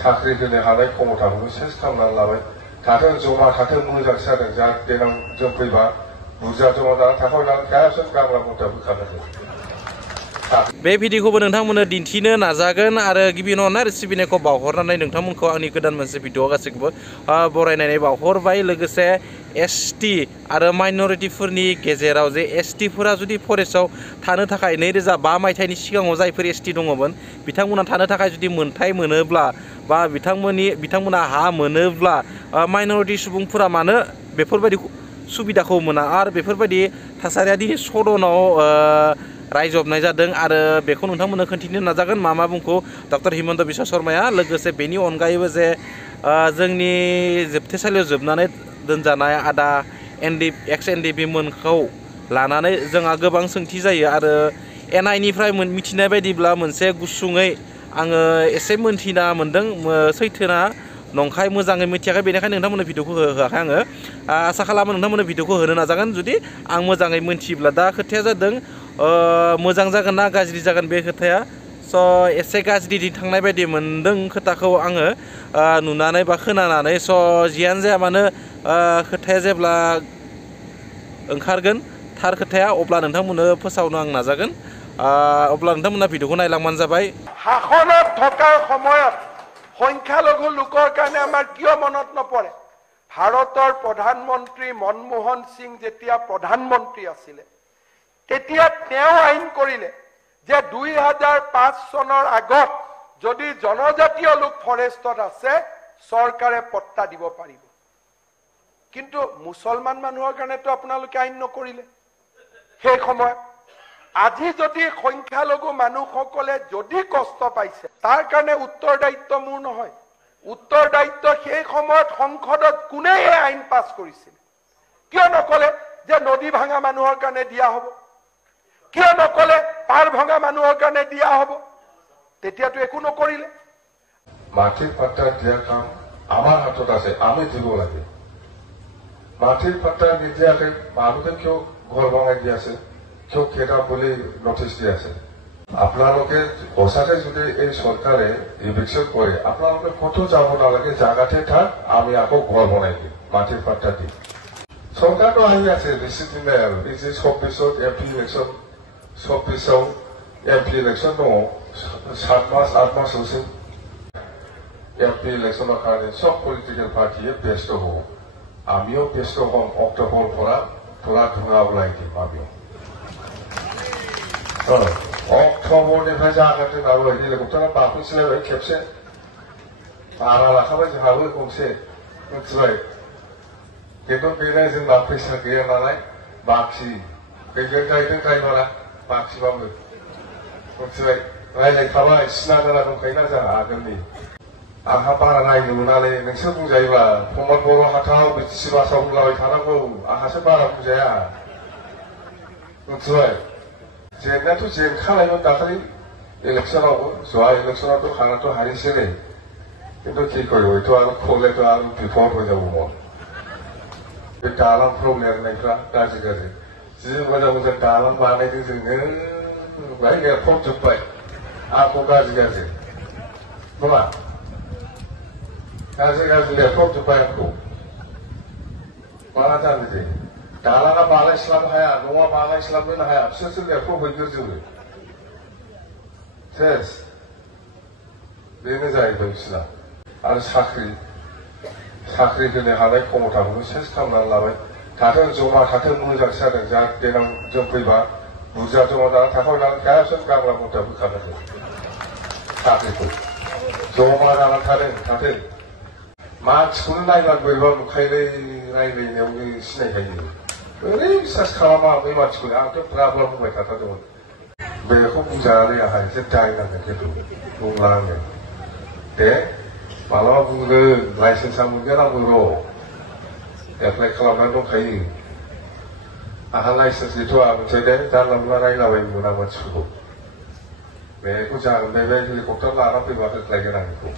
साख्रि होनो हानाय क्षमताखौबो सेस खालामनानै लाबाय थाथों जमा थाथों मोजांसो जादों जा देनां जों फैबा बुरजा जमा जानानै थाखावनानै गासै गामला मुथा बोखारनांगौ बे भिडिअखौबो नोंथांमोननो दिन्थिनो नाजागोन आरो गिबि न'आवनो सिबिनायखौ बावहरनानै नोंथांमोनखौ आंनि गोदान मोनसे भिडिअ गासैखौबो बरायनानै बावहरबाय लोगोसे एसटि आरो माइनरिटिफोरनि गेजेराव जे एसटिफोरा जुदि फरेस्टआव थानो थाखाय 2005 मायथाइनि सिगाङाव जायफोर एसटि दङमोन बिथांमोना थानो थाखाय जुदि मोनथाय मोनोब्ला बा बिथांमोना हा मोनोब्ला माइनरिटि सुबुंफोरा मानो बेफोरबायदि सुबिदाखौ मोना आरो बेफोरबायदि थासारिया दिनै सदनाव रायजबनाय जादों आरो बेखौ नोंथांमोननो खोन्थिनो नाजागोन मा बुंखौ डक्टर हिमन्त बिश्व शर्माया लोगोसे बेनि अनगायैबो जे जोंनि जोबथेसालियाव जोबनानै दोनजानाय आदा एक्स एनडिपि मोनखौ लानानै जोंहा गोबां सोंथि जायो आरो एनआइनिफ्राय मिथिनाय बायदिब्ला मोनसे गुसुङै आङो एसे मोनथिना मोन्दों सैथोना नंखाय मोजाङै मिथियाखै बेनिखायनो नोंथांमोननो भिडिअखौ होआखै आङो आसा खालामो नोंथांमोननो भिडिअखौ होनो नाजागोन जुदि आं मोजाङै मोनथियोब्ला दा खोथाया जादों मोजां जागोन ना गाज्रि जागोन बे खोथाया स' एसे गाज्रिथिं थांनाय बायदि मोन्दों खोथाखौ आङो नुनानै बा खोनानानै स' जियानो जाया मानो खोथाया जेब्ला ओंखारगोन थार खोथाया अब्ला नोंथांमोननो फोसावनो आं नाजागोन अब्ला नोंथांमोना भिडिअखौ नायलांबानो जाबाय শাসনত থকাৰ সময়ত সংখ্যালঘু লোকৰ কাৰণে আমাৰ কিয় মনত নপৰে ভাৰতৰ প্ৰধানমন্ত্ৰী মনমোহন সিং যেতিয়া প্ৰধানমন্ত্ৰী আছিলে তেতিয়া তেওঁ আইন কৰিলে যে 2005 চনৰ আগত যদি জনজাতীয় লোক ফৰেষ্টত আছে চৰকাৰে পট্টা দিব পাৰিব কিন্তু মুছলমান মানুহৰ কাৰণেতো আপোনালোকে আইন নকৰিলে সেই সময় আজি যদি সংখ্যালঘু মানুহসকলে যদি কষ্ট পাইছে তাৰ কাৰণে উত্তৰদায়িত্ব মোৰ নহয় উত্তৰদায়িত্ব সেই সময়ত সংসদত কোনে এই আইন পাছ কৰিছিল কিয় নকলে যে নদী ভাঙা মানুহৰ কাৰণে দিয়া হ'ব কিয় নকলে পাৰ ভঙা মানুহৰ কাৰণে দিয়া হ'ব তেতিয়াতো একো নকৰিলে মাটিৰ পাট্টা দিয়া কাম আমাৰ হাতত আছে আমি দিব লাগে মাটিৰ পাট্টা নিদিয়াকে মানুহে কিয় ঘৰ বনাই দি আছে কিয় খেদা বুলি নটিচ দি আছে আপোনালোকে সঁচাকে যদি এই চৰকাৰে ইভিকশ্যন কৰে আপোনালোকে ক'তো যাব নালাগে জাগাতে থাক আমি আকৌ ঘৰ বনাই দিম মাটিৰ পাট্টা দিম চৰকাৰটো আহি আছে বেছি দিন নাই আৰু এই যে 26ত এমপি ইলেকশ্যন 26ত এমপি ইলেকশ্যন দङ 7 মাস 8 মাস হৈছে এমপি ইলেকশ্যনৰ কাৰণে সব পলিটিকেল পাৰ্টিয়ে ব্যস্ত হ'ব আমিও ব্যস্ত হ'ম অক্টোবৰ পৰা পুৰা ধোঁৱা ওলাই দিম আমিও অক্টোবरनिफ्राय जागारदों आरो हेलिकप्टारा बाफैसिलायबाय खेबसे भारा लाखाबाय जोंहाबो गंसे मिथिबाय खिन्थु बेनो जोंना फैसा गैया नालाय बाखि गैगोन गायदों गायमारा बाखिबाबो मिथिबाय रायज्लायखाबाय सिना जाना दंखायोना जोंहा आगोलनि आंहा बारा नायनो मोनालै नोंसोर बुंजायोबा प्रमद बर' हाथाव बिटिसि बासाव बुंलाबाय थानांगौ आंहासो बारा बुंजाया मिथिबाय जेंनायाथ' जेंखालायमोन दाखालि इलेक्शनावबो जहा इलेक्शनावथ' खानाथ' हारिसै কিন্তু কি কৰিব এইটো আৰু খোলেতো আৰু বিপদ হৈ যাব মন बे दालांफ्राव लिरनायफ्रा गाज्रि गाज्रि जि मोजां मोजां दालां बानायदों जोङो बाहाय एरफबजोब्बाय आंखौ गाज्रि गाज्रि नङा गाज्रि गाज्रि एरफबजोब्बाय आंखौ मा जानो दे दालाङा बानायस्लाबनो हाया न'आ बानायस्लाबनो हाया बिसोरसो एरफबहैग्रोजोबो सेस बेनो जाहैबाय बिसोरना आरो साख्रि होनो हानाय क्षमताखौबो सेस खालामनानै लाबाय थाथों जमा थाथों मोजांसो जादों जा देनां जों फैबा बुरजा जमा जानानै थाखावनानै गासै गामला मुथा बोखारनांगौ साख्रिखौ जमा जानानै थाथों मानसिखौनो नायनानै बोरैबा नुखायोलै रायज्लायनायावनो सिनायखायो ओरै बिसास खालामा बै मानसिखौ आंथ' ब्रा ब्रा बुंबाय थाथारदोंमोन बेखौ बुंजानानै आंहा एसे दायनांगोन खिन्थु बुंला आङो दे मालाबा बुंगोन लाइसेन्सआ मोनगोन आंबो र' एप्लाइ खालामनानै दंखायो आंहा लाइसेन्स गैथ'आ मोनथिबाय दे जानला मोनला रायलाबायनो मोना मानसिफोरखौ बेखौ जागोन बे हेलिकप्टार लाना फैबा होख्लायगोन आं बेखौ